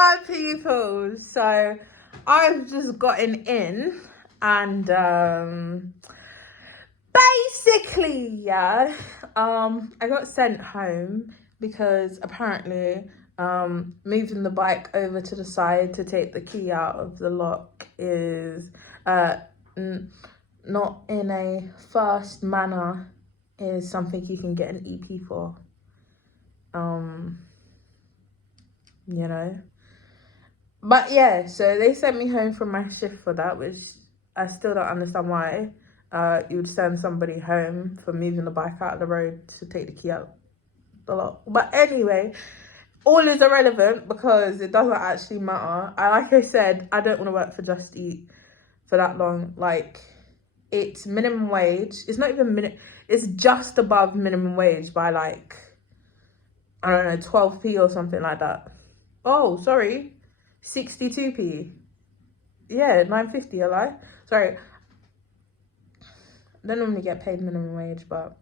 my people. So I've just gotten in and basically, yeah, I got sent home because apparently moving the bike over to the side to take the key out of the lock is not in a fast manner is something you can get an EP for. You know, but yeah, so they sent me home from my shift for that, which I still don't understand why you would send somebody home for moving the bike out of the road to take the key out the lock. But anyway, all is irrelevant because it doesn't actually matter. Like I said, I don't want to work for Just Eat for that long. Like, it's minimum wage. It's not even it's just above minimum wage by like, I don't know, 12p or something like that. Oh, sorry, 62p. Yeah, 9.50, a lie. Sorry. I don't normally get paid minimum wage, but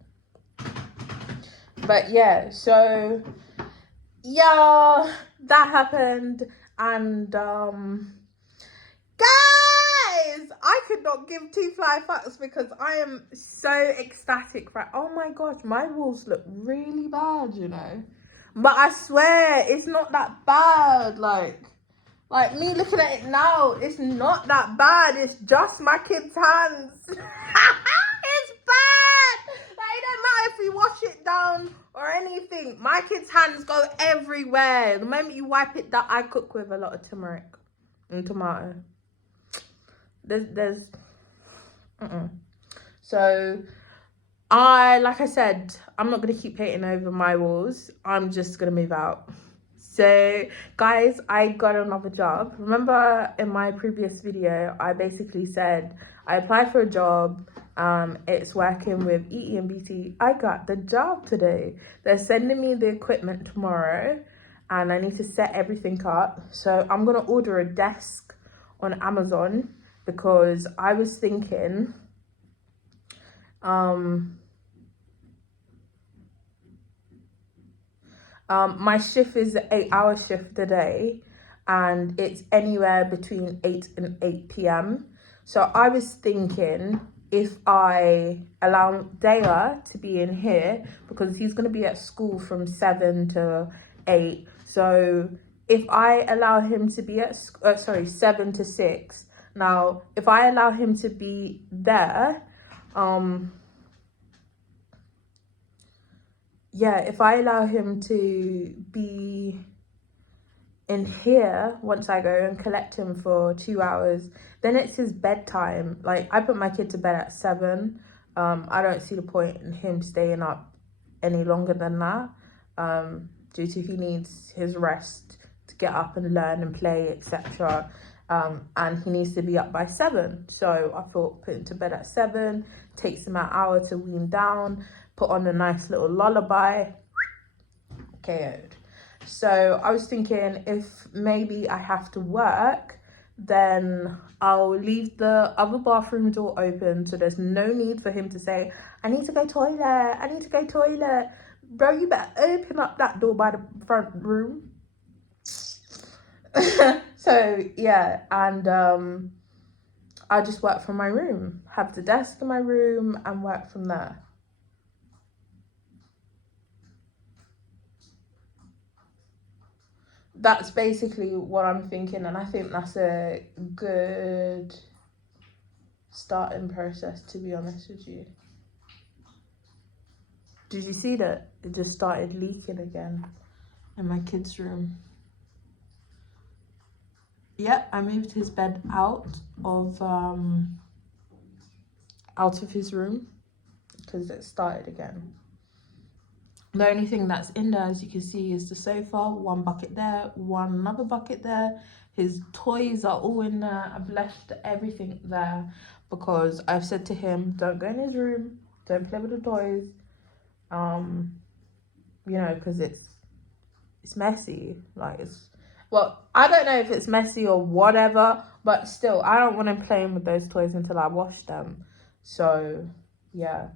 yeah, so yeah, that happened. And guys, I could not give two fly fucks because I am so ecstatic, right? Oh my gosh, my walls look really bad, you know, but I swear it's not that bad. Like me looking at it now, it's not that bad. It's just my kids' hands. It's bad. Like, it don't matter if we wash it down or anything. My kids' hands go everywhere. The moment you wipe it down, I cook with a lot of turmeric and tomato. There's So like I said, I'm not gonna keep painting over my walls. I'm just gonna move out. So guys, I got another job. Remember in my previous video, I basically said I applied for a job. It's working with EE and BT. I got the job today. They're sending me the equipment tomorrow and I need to set everything up. So I'm gonna order a desk on Amazon because I was thinking, my shift is an 8-hour shift today and it's anywhere between 8 and 8 p.m. So I was thinking if I allow Daya to be in here because he's going to be at school from 7 to 8. So if I allow him to be at 7 to 6. Now, if I allow him to be there, if I allow him to be in here once I go and collect him for 2 hours, then it's his bedtime. Like, I put my kid to bed at 7. I don't see the point in him staying up any longer than that, due to he needs his rest to get up and learn and play, etc. And he needs to be up by 7. So I thought put him to bed at 7, takes him an hour to wean down, put on a nice little lullaby, KO'd. So I was thinking if maybe I have to work, then I'll leave the other bathroom door open so there's no need for him to say, I need to go toilet, I need to go toilet. Bro, you better open up that door by the front room. So yeah, and I'll just work from my room, have the desk in my room and work from there. That's basically what I'm thinking, and I think that's a good starting process, to be honest with you. Did you see that? It just started leaking again in my kid's room. Yep, I moved his bed out of his room because it started again. The only thing that's in there, as you can see, is the sofa, one bucket there, another bucket there. His toys are all in there. I've left everything there because I've said to him, don't go in his room, don't play with the toys, you know, because it's messy. Like, well, I don't know if it's messy or whatever, but still, I don't want him playing with those toys until I wash them. So yeah.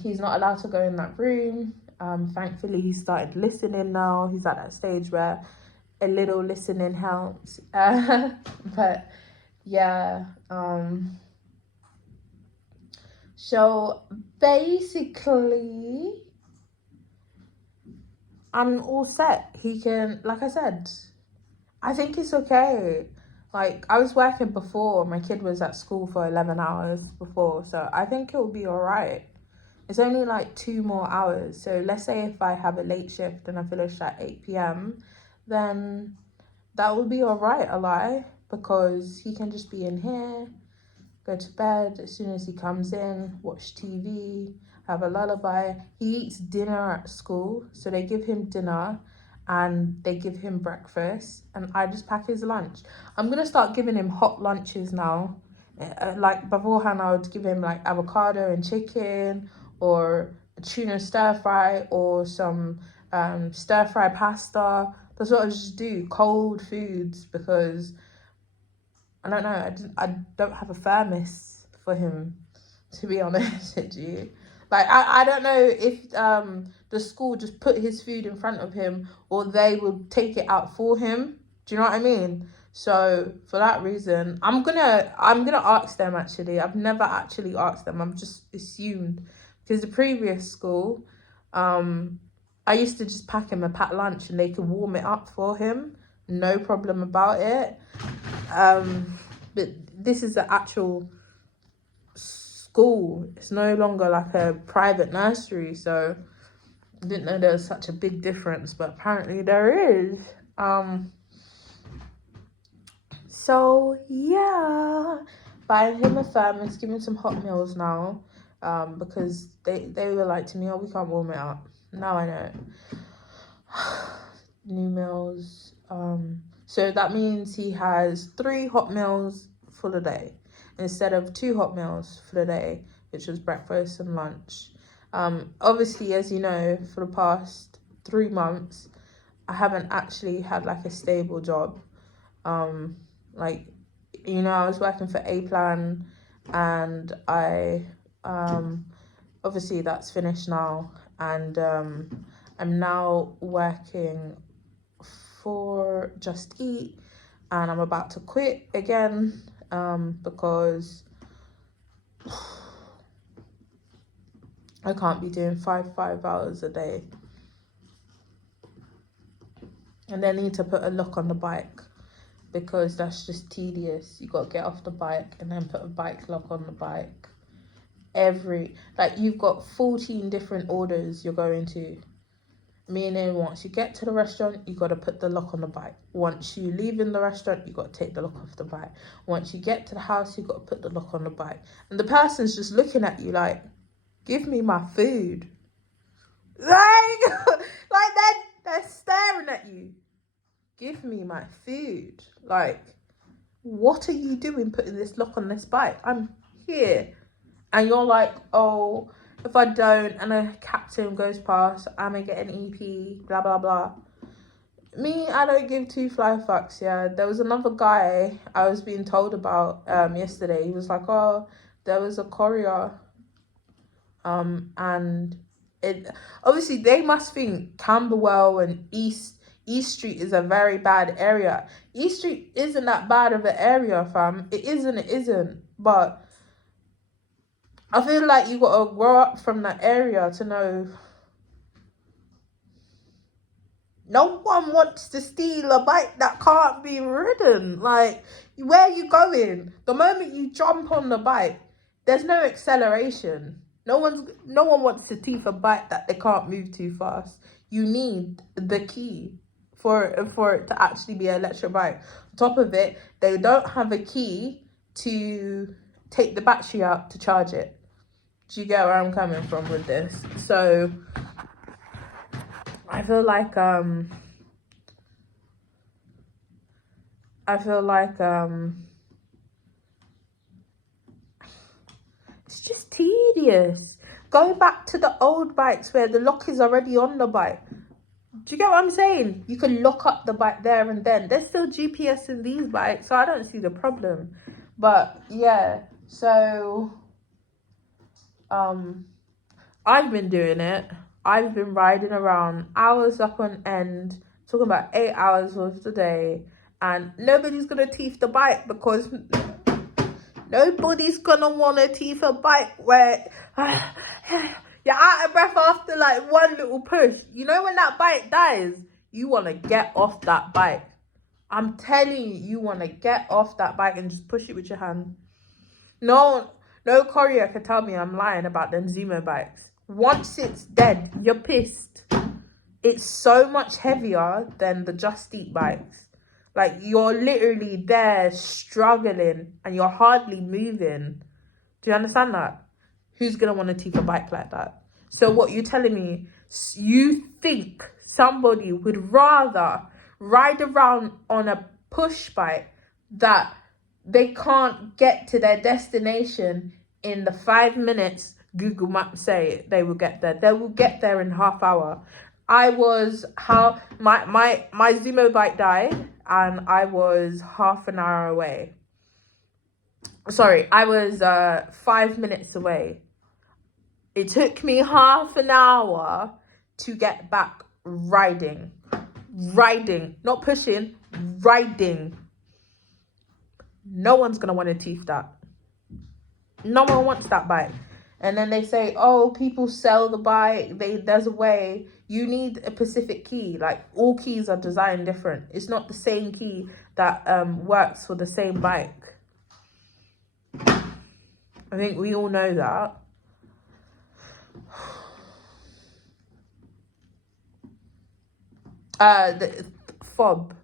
He's not allowed to go in that room. Thankfully, he started listening now. He's at that stage where a little listening helps. But yeah, so basically I'm all set. He can, like I said, I think it's okay. Like, I was working before, my kid was at school for 11 hours before, so I think it'll be all right. It's only like 2 more hours. So let's say if I have a late shift and I finish at 8 p.m., then that will be all right, a lie, because he can just be in here, go to bed as soon as he comes in, watch TV, have a lullaby. He eats dinner at school, so they give him dinner and they give him breakfast, and I just pack his lunch. I'm gonna start giving him hot lunches now. Like beforehand, I would give him like avocado and chicken, or a tuna stir fry, or some stir fry pasta. That's what I just do, cold foods, because I don't know, I don't have a thermos for him, to be honest with you. Like, I don't know if the school just put his food in front of him, or they will take it out for him. Do you know what I mean? So for that reason, I'm gonna ask them. Actually, I've never actually asked them. I've just assumed, because the previous school, I used to just pack him a packed lunch and they could warm it up for him, no problem about it. But this is the actual school. It's no longer like a private nursery, so I didn't know there was such a big difference, but apparently there is. So yeah, buying him a thermos, give him some hot meals now, because they were like to me, oh, we can't warm it up. Now I know. New meals. So that means he has 3 hot meals for the day instead of 2 hot meals for the day, which was breakfast and lunch. Obviously, as you know, for the past 3 months, I haven't actually had like a stable job. Like, you know, I was working for A Plan, and I obviously that's finished now, and I'm now working for Just Eat, and I'm about to quit again, because I can't be doing 5 hours a day. And they need to put a lock on the bike, because that's just tedious. You got to get off the bike and then put a bike lock on the bike. You've got 14 different orders you're going to. Meaning, once you get to the restaurant, you got to put the lock on the bike. Once you leave in the restaurant, you got to take the lock off the bike. Once you get to the house, you got to put the lock on the bike. And the person's just looking at you like, give me my food. Like they're staring at you. Give me my food. Like, what are you doing putting this lock on this bike? I'm here. And you're like, oh, if I don't and a captain goes past, I'm gonna get an EP, blah, blah, blah. Me, I don't give 2 fly fucks, yeah. There was another guy I was being told about yesterday. He was like, oh, there was a courier. And it obviously they must think Camberwell and East Street is a very bad area. East Street isn't that bad of an area, fam. It isn't. But I feel like you gotta grow up from that area to know no one wants to steal a bike that can't be ridden. Like, where are you going? The moment you jump on the bike, there's no acceleration. No one wants to thief a bike that they can't move too fast. You need the key for it to actually be an electric bike. On top of it, they don't have a key to take the battery out to charge it. Do you get where I'm coming from with this? So I feel like it's just tedious. Go back to the old bikes where the lock is already on the bike. Do you get what I'm saying? You can lock up the bike there and then. There's still GPS in these bikes, so I don't see the problem. But yeah, so I've been doing it. I've been riding around hours up on end Talking about 8 hours worth a day, and nobody's gonna teeth the bike because nobody's gonna wanna teeth a bike where you're out of breath after like one little push. You know when that bike dies, you wanna get off that bike. I'm telling you, you wanna get off that bike and just push it with your hand. No courier can tell me I'm lying about them Zemo bikes. Once it's dead, you're pissed. It's so much heavier than the Just Eat bikes. Like, you're literally there struggling and you're hardly moving. Do you understand that? Who's going to want to take a bike like that? So what you're telling me, you think somebody would rather ride around on a push bike that they can't get to their destination in the 5 minutes Google Maps say they will get there. They will get there in half hour. My Zemo bike died and I was half an hour away. Sorry, I was 5 minutes away. It took me half an hour to get back riding. Not pushing, riding. No one's going to want to teeth that. No one wants that bike. And then they say, oh, people sell the bike. There's a way. You need a specific key. Like, all keys are designed different. It's not the same key that works for the same bike. I think we all know that. The fob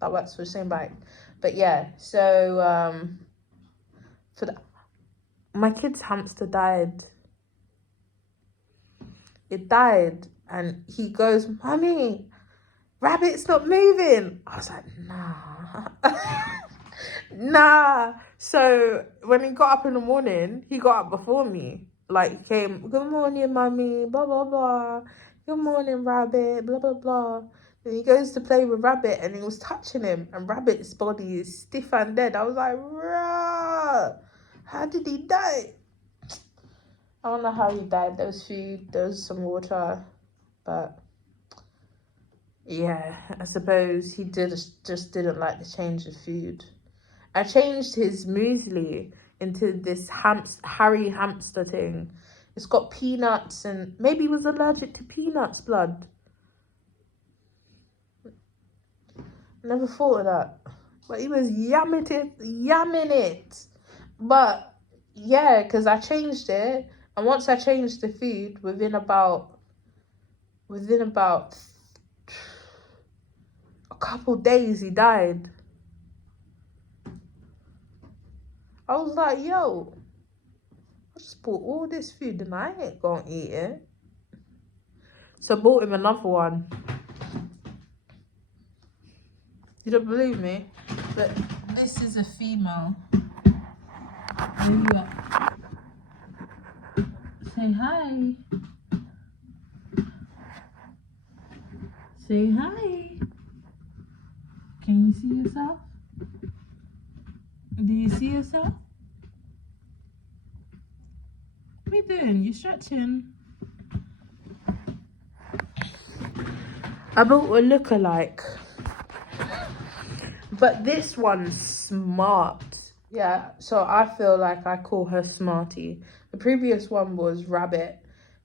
that works for the same bike. But yeah, so my kid's hamster died. It died, and he goes, "Mommy, rabbit's not moving." I was like, nah. Nah. So when he got up in the morning, he got up before me. Like, he came, "Good morning, Mommy, blah, blah, blah. Good morning, Rabbit, blah, blah, blah." Then he goes to play with Rabbit, and he was touching him, and Rabbit's body is stiff and dead. I was like, "Rah, how did he die?" I don't know how he died. There was food, there was some water, but yeah, I suppose he just didn't like the change of food. I changed his muesli into this Harry hamster thing. It's got peanuts, and maybe he was allergic to peanuts blood. Never thought of that. But he was yamming it. But yeah, because I changed it. And once I changed the food, within about a couple days, he died. I was like, yo, I just bought all this food and I ain't gonna eat it. So I bought him another one. You don't believe me? But this is a female. Say hi. Say hi. Can you see yourself? Do you see yourself? What are you doing? You stretching? I bought a lookalike. But this one's smart. Yeah, so I feel like I call her Smarty. The previous one was Rabbit.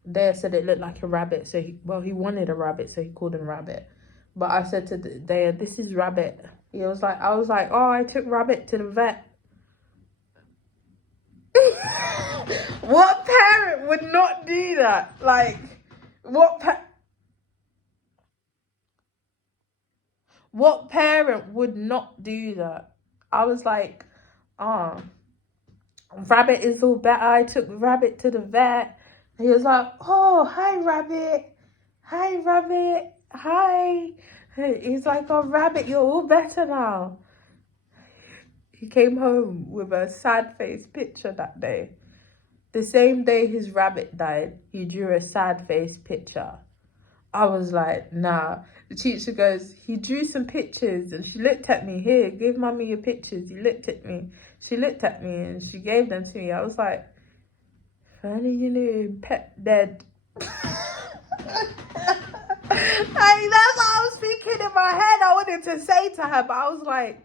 Daya said it looked like a rabbit, so he wanted a rabbit, so he called him Rabbit. But I said to Daya, this is Rabbit. I was like, oh, I took Rabbit to the vet. What parent would not do that? Like, what parent would not do that? I was like, oh, Rabbit is all better. I took Rabbit to the vet. He was like, oh, hi, Rabbit. Hi, Rabbit. Hi. He's like, oh, Rabbit, you're all better now. He came home with a sad-faced picture that day. The same day his rabbit died, he drew a sad-faced picture. I was like, nah. The teacher goes, he drew some pictures, and she looked at me. Here, give Mommy your pictures. He looked at me. She looked at me and she gave them to me. I was like, funny, you know, pet dead. Like, that's what I was thinking in my to say to her, but I was like,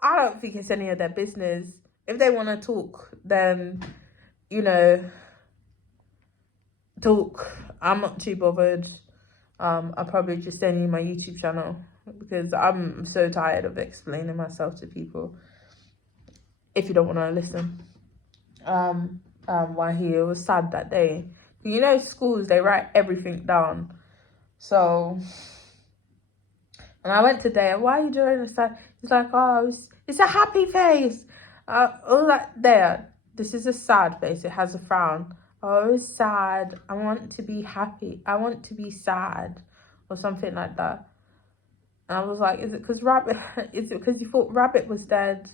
I don't think it's any of their business. If they want to talk, then, you know, talk. I'm not too bothered. I'll probably just send you my YouTube channel because I'm so tired of explaining myself to people. If you don't want to listen. Why he was sad that day. You know, schools, they write everything down. So, and I went today, why are you doing this? He's like, oh, it's a happy face. All that there. This is a sad face. It has a frown. Oh, it's sad. I want to be happy. I want to be sad, or something like that. And I was like, is it because Rabbit? Is it because you thought Rabbit was dead?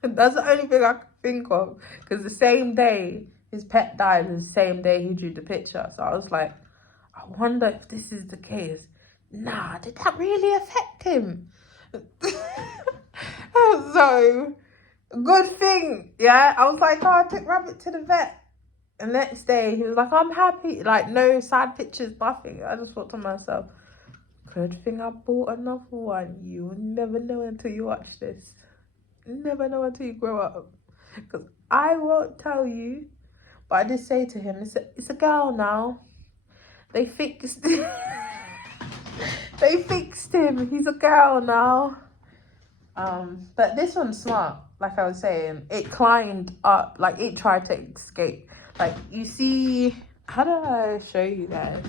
That's the only thing I could think of. Because the same day his pet died, is the same day he drew the picture. So I was like, I wonder if this is the case. Nah, did that really affect him? So, good thing, yeah. I was like, oh, I took Rabbit to the vet. And the next day, he was like, I'm happy. Like, no sad pictures, nothing. I just thought to myself, good thing I bought another one. You will never know until you watch this. Never know until you grow up. Because I won't tell you. But I did say to him, it's a girl now. They fixed they fixed him. He's a girl now. But this one's smart. Like I was saying, it climbed up. Like, it tried to escape. Like, you see, how do I show you guys?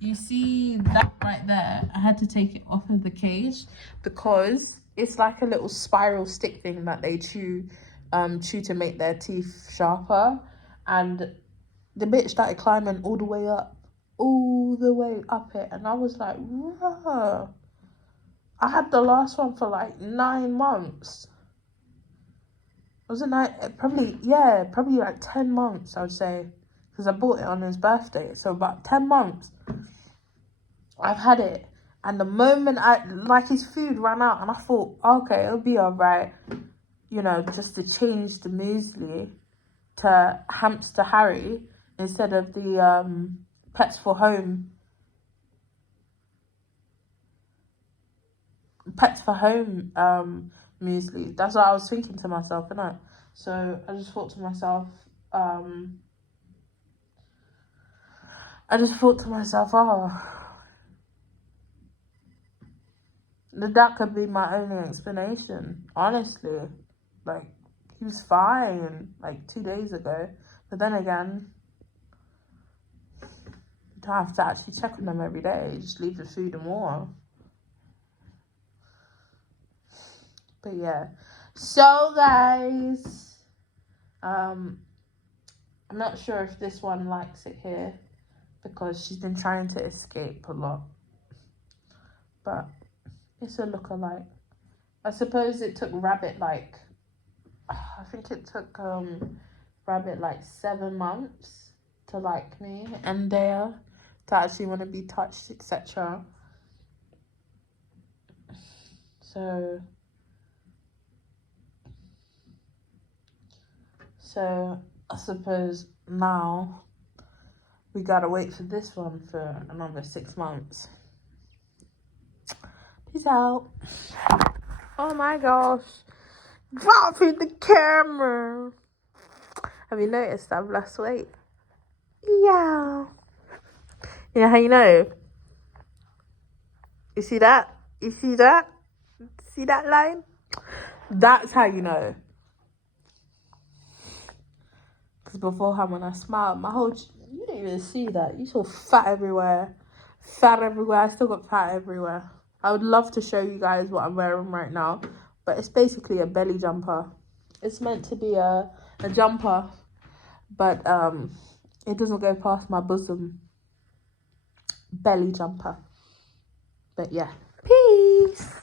You see that right there? I had to take it off of the cage because it's like a little spiral stick thing that they chew to make their teeth sharper. And the bitch started climbing all the way up it. And I was like, whoa. I had the last one for like 9 months. Wasn't I? Probably like 10 months, I would say. Because I bought it on his birthday. So about 10 months. I've had it. And the moment his food ran out, and I thought, okay, it'll be alright, you know, just to change the muesli to Hamster Harry instead of the Pets for Home muesli. That's what I was thinking to myself, innit? So I just thought to myself, oh, that could be my only explanation, honestly. Like, he was fine, like, 2 days ago. But then again, you don't have to actually check on them every day. You just leave the food and water. But yeah. So, guys, I'm not sure if this one likes it here because she's been trying to escape a lot. But it's a lookalike. I suppose it took Rabbit like, I think it took Rabbit like 7 months to like me and Dea to actually want to be touched, etc. So I suppose now we gotta wait for this one for another 6 months. Peace out. Oh my gosh. Dropping the camera. Have you noticed I've lost weight? Yeah. You know how you know? You see that? You see that? See that line? That's how you know. Because beforehand when I smiled, my whole... You didn't even see that. You saw fat everywhere. Fat everywhere. I still got fat everywhere. I would love to show you guys what I'm wearing right now. But it's basically a belly jumper. It's meant to be a jumper. But it doesn't go past my bosom. Belly jumper. But yeah. Peace.